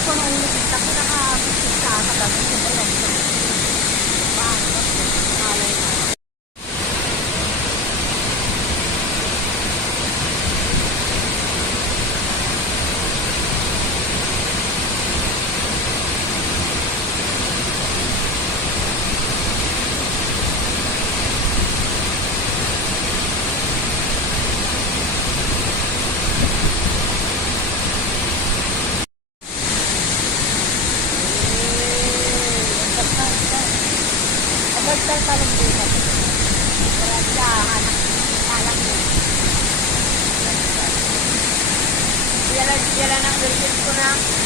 ko nung nakita ko nakapagpit sa kagabi ko ba lang. Paano ba? Malay na. Abagdal talong dito. Para sa anak anak mo. Yan ang ko na.